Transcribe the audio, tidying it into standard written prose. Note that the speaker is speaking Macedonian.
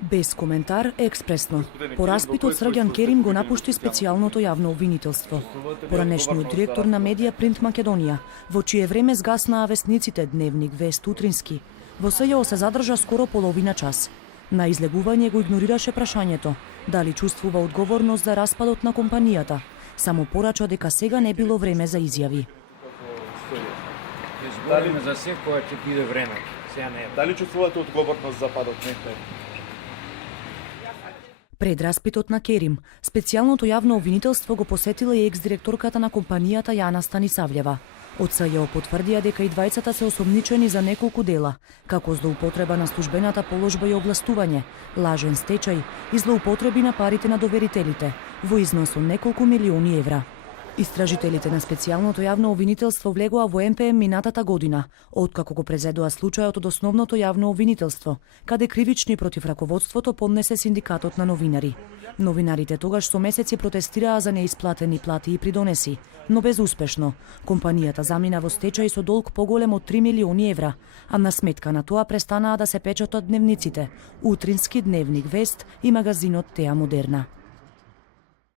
Без коментар, експресно. По распитот Срđan Керим го напушти специјалното јавно обвинителство. Поранешниот директор на Медија Принт Македонија, во чие време згаснаа вестниците Дневник, Вест, Утрински, во СЈО се задржа скоро половина час. На излегување го игнорираше прашањето дали чувствува одговорност за распадот на компанијата. Само порача дека сега не било време за изјави. Збориме за се кога ќе биде време. Сега не е. Дали чувствувате одговорност за падот нефте? Пред распитот на Керим, специјалното јавно обвинителство го посетила и екс-директорката на компанијата Јана Станисављева. Од СЈО потврдија дека и двајцата се осомничени за неколку дела, како злоупотреба на службената положба и областување, лажен стечај и злоупотреби на парите на доверителите во износ од неколку милиони евра. Истражителите на специјалното јавно обвинителство влегоа во МПМ минатата година, откако го презедоа случајот од основното јавно обвинителство, каде кривични против раководството поднесе синдикатот на новинари. Новинарите тогаш со месеци протестираа за неисплатени плати и придонеси, но безуспешно. Компанијата замина во стечај со долг поголем од 3 милиони евра, а на сметка на тоа престанаа да се печатат дневниците, Утрински, Дневник, Вест и магазинот Теа Модерна.